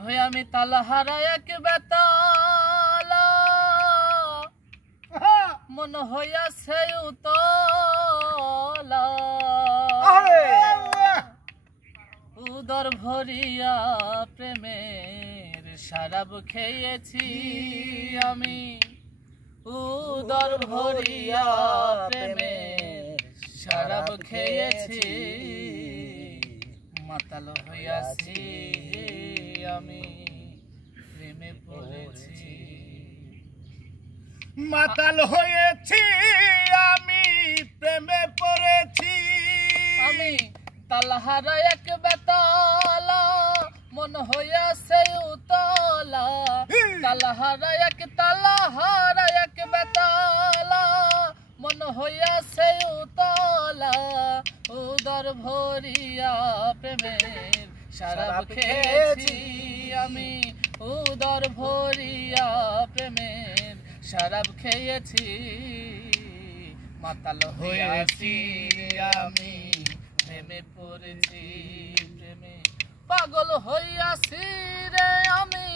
হই আমি তালহারা এক বেতালা মন হইয়াছে উতলা উদর ভরিয়া প্রেমের শরাব খেয়েছি আমি উদর ভরিয়া প্রেমের শরাব খেয়েছি মাতাল হইয়াছি আমি প্রেমে পড়েছি মাতাল হয়েছি আমি প্রেমে পড়েছি আমি তালহারা এক বেতালা মন হইয়াছে উতলা তালহারা এক বেতালা মন হইয়াছে উতলা উদর ভরিয়া প্রেমের শরাব খেয়েছি আমি উদর ভরিয়া প্রেমের শরাব খেয়েছি মাতাল হইয়াছি আমি প্রেমে পড়েছি প্রেমে পাগল হইয়াছি রে আমি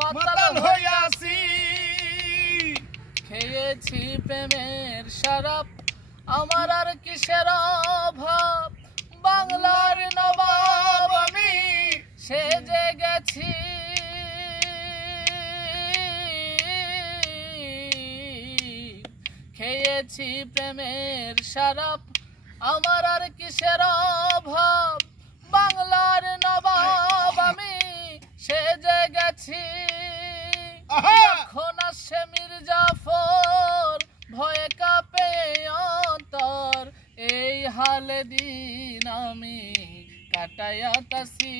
মাতাল হইয়াছি খেয়েছি প্রেমের শরাব আমার আর কিসের অভাব বাংলার নবাব আমি সেজে গেছি খেয়েছি প্রেমের শরাব আমার আর কিসের অভাব বাংলার নবাব আমি সেজে গেছি এখন আসে মির্জাফর ভয়ে কাঁপে অন্তর এই হালে দিন আমি কাটাইয়াতাছি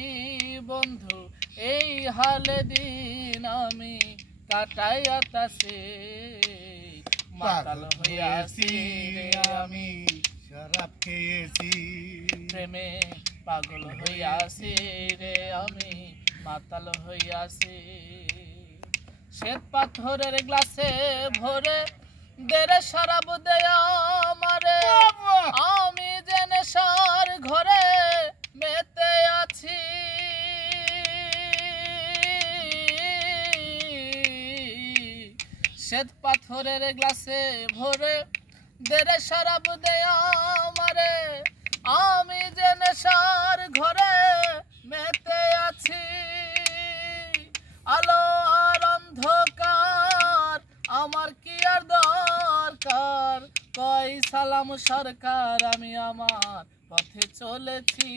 বন্ধু এই হালে দিন আমি কাটাইয়াতাছি মাতাল হইয়াছি রে আমি শরাব খেয়েছি প্রেমে পাগল হইয়াছি রে আমি মাতাল হইয়াছি শ্বেত পাথরের গ্লাসে ভরে দেরে শরাব দেয়া আমারে আমি যে নেশার ঘরে মেতে আছি শ্বেত পাথরের গ্লাসে ভরে দেরে শরাব দেয়া আমারে আমি যে নেশার ঘরে মেতে আছি আলো আর অন্ধকার আমার কি আর দরকার কই সালাম সরকার আমি আমার পথে চলেছি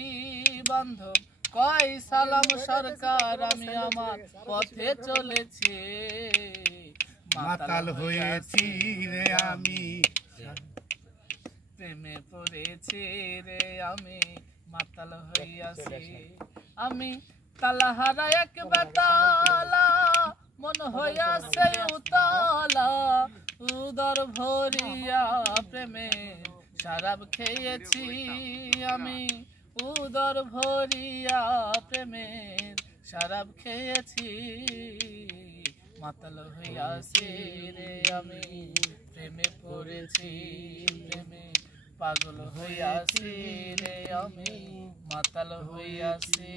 বান্ধব কই সালাম সরকার আমি আমার পথে চলেছি মাতাল হয়েছি রে আমি প্রেমে পড়েছি রে আমি মাতাল হইয়াছি আমি তালহারা এক বেতালা মন হইয়াছে উতলা উদর ভরিয়া প্রেমে শরাব খেয়েছি আমি উদর ভরিয়া প্রেমের শরাব খেয়েছি মাতাল হইয়াছি রে আমি প্রেমে পড়েছি প্রেমে পাগল হইয়াছি রে আমি মাতাল হইয়াছি।